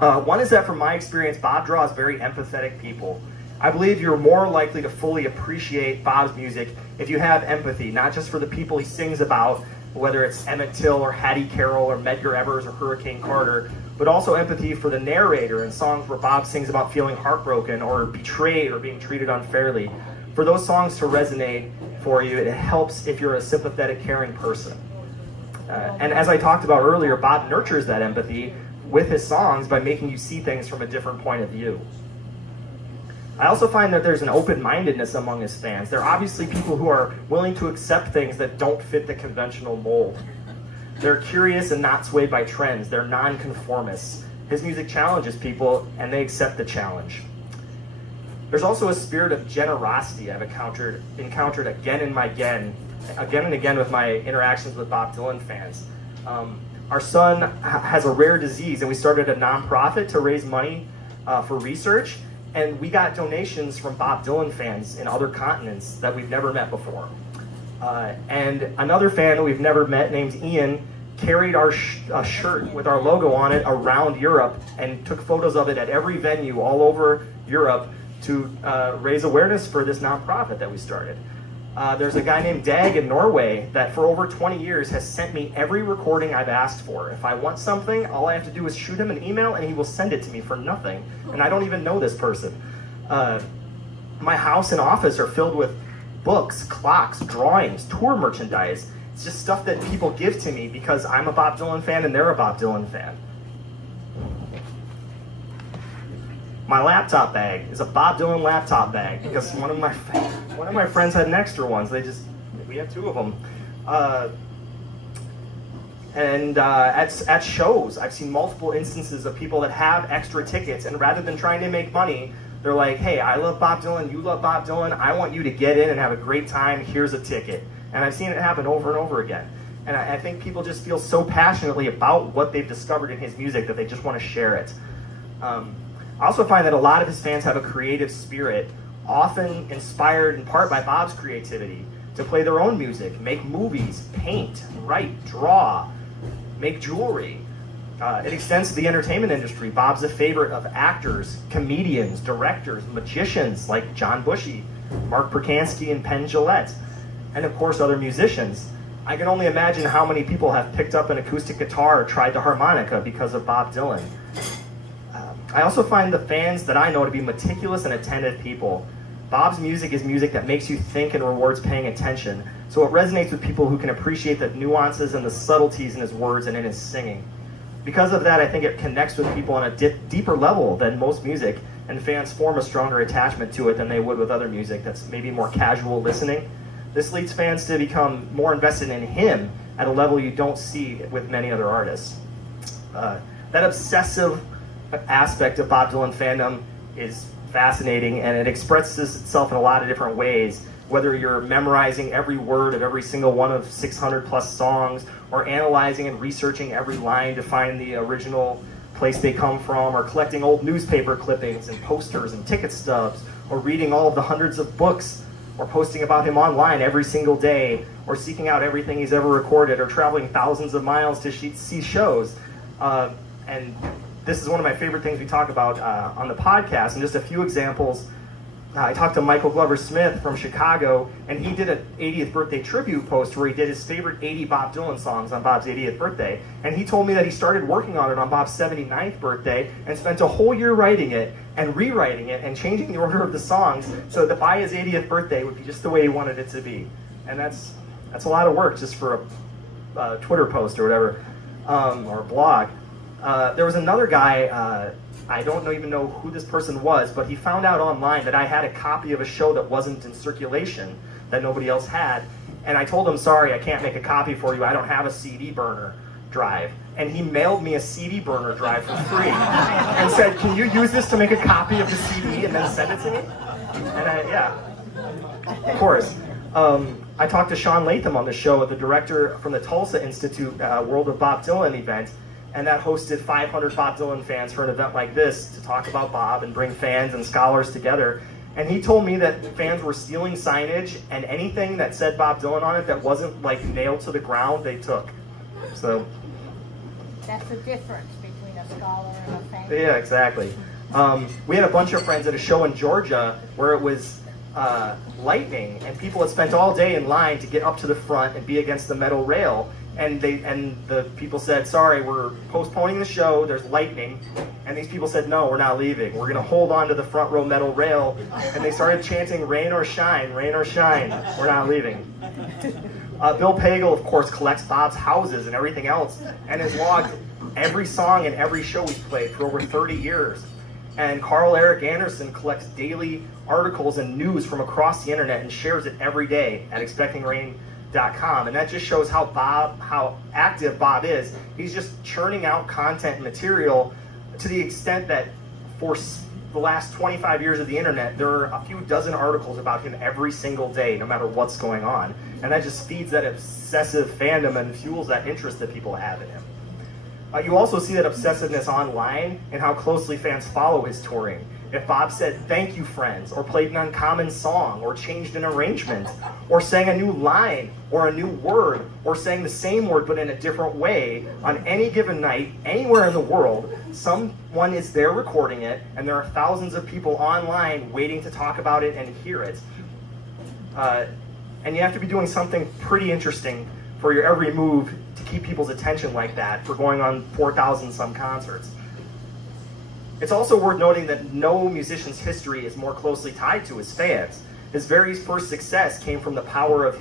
One is that from my experience, Bob draws very empathetic people. I believe you're more likely to fully appreciate Bob's music if you have empathy, not just for the people he sings about, whether it's Emmett Till or Hattie Carroll or Medgar Evers or Hurricane Carter, but also empathy for the narrator in songs where Bob sings about feeling heartbroken or betrayed or being treated unfairly. For those songs to resonate for you, it helps if you're a sympathetic, caring person. And as I talked about earlier, Bob nurtures that empathy with his songs by making you see things from a different point of view. I also find that there's an open-mindedness among his fans. They're obviously people who are willing to accept things that don't fit the conventional mold. They're curious and not swayed by trends. They're non-conformists. His music challenges people, and they accept the challenge. There's also a spirit of generosity I've encountered again and again with my interactions with Bob Dylan fans. Our son has a rare disease, and we started a nonprofit to raise money for research. And we got donations from Bob Dylan fans in other continents that we've never met before. And another fan that we've never met named Ian carried our shirt with our logo on it around Europe and took photos of it at every venue all over Europe to raise awareness for this nonprofit that we started. There's a guy named Dag in Norway that for over 20 years has sent me every recording I've asked for. If I want something, all I have to do is shoot him an email and he will send it to me for nothing. And I don't even know this person. My house and office are filled with books, clocks, drawings, tour merchandise. It's just stuff that people give to me because I'm a Bob Dylan fan and they're a Bob Dylan fan. My laptop bag is a Bob Dylan laptop bag because one of my friends had an extra one, so we have two of them. At shows, I've seen multiple instances of people that have extra tickets, and rather than trying to make money, they're like, hey, I love Bob Dylan, you love Bob Dylan, I want you to get in and have a great time, here's a ticket. And I've seen it happen over and over again. And I think people just feel so passionately about what they've discovered in his music that they just want to share it. I also find that a lot of his fans have a creative spirit, often inspired in part by Bob's creativity, to play their own music, make movies, paint, write, draw, make jewelry. It extends to the entertainment industry. Bob's a favorite of actors, comedians, directors, magicians like John Bushy, Mark Perkansky, and Penn Jillette, and of course other musicians. I can only imagine how many people have picked up an acoustic guitar or tried the harmonica because of Bob Dylan. I also find the fans that I know to be meticulous and attentive people. Bob's music is music that makes you think and rewards paying attention, so it resonates with people who can appreciate the nuances and the subtleties in his words and in his singing. Because of that, I think it connects with people on a deeper level than most music, and fans form a stronger attachment to it than they would with other music that's maybe more casual listening. This leads fans to become more invested in him at a level you don't see with many other artists. That obsessive aspect of Bob Dylan fandom is fascinating, and it expresses itself in a lot of different ways, whether you're memorizing every word of every single one of 600 plus songs, or analyzing and researching every line to find the original place they come from, or collecting old newspaper clippings and posters and ticket stubs, or reading all of the hundreds of books, or posting about him online every single day, or seeking out everything he's ever recorded, or traveling thousands of miles to see shows. And this is one of my favorite things we talk about on the podcast, and just a few examples. I talked to Michael Glover Smith from Chicago, and he did an 80th birthday tribute post where he did his favorite 80 Bob Dylan songs on Bob's 80th birthday. And he told me that he started working on it on Bob's 79th birthday and spent a whole year writing it and rewriting it and changing the order of the songs so that by his 80th birthday it would be just the way he wanted it to be. And that's a lot of work just for a Twitter post or whatever, or a blog. There was another guy, I don't even know who this person was, but he found out online that I had a copy of a show that wasn't in circulation, that nobody else had. And I told him, sorry, I can't make a copy for you. I don't have a CD burner drive. And he mailed me a CD burner drive for free and said, can you use this to make a copy of the CD and then send it to me? And yeah, of course. I talked to Sean Latham on the show, the director from the Tulsa Institute World of Bob Dylan event. And that hosted 500 Bob Dylan fans for an event like this to talk about Bob and bring fans and scholars together. And he told me that fans were stealing signage, and anything that said Bob Dylan on it that wasn't like nailed to the ground, they took. So that's the difference between a scholar and a fan. Yeah, exactly. We had a bunch of friends at a show in Georgia where it was lightning, and people had spent all day in line to get up to the front and be against the metal rail. And the people said, sorry, we're postponing the show, there's lightning. And these people said, no, we're not leaving. We're gonna hold on to the front row metal rail. And they started chanting, rain or shine, we're not leaving. Bill Pagel, of course, collects Bob's houses and everything else, and has logged every song and every show we've played for over 30 years. And Carl Eric Anderson collects daily articles and news from across the internet and shares it every day at expectingrain.com. And that just shows how active Bob is. He's just churning out content and material to the extent that for the last 25 years of the internet, there are a few dozen articles about him every single day, no matter what's going on. And that just feeds that obsessive fandom and fuels that interest that people have in him. You also see that obsessiveness online and how closely fans follow his touring. If Bob said, thank you friends, or played an uncommon song, or changed an arrangement, or sang a new line, or a new word, or sang the same word but in a different way, on any given night, anywhere in the world, someone is there recording it, and there are thousands of people online waiting to talk about it and hear it. And you have to be doing something pretty interesting for your every move to keep people's attention like that for going on 4,000 some concerts. It's also worth noting that no musician's history is more closely tied to his fans. His very first success came from the power of his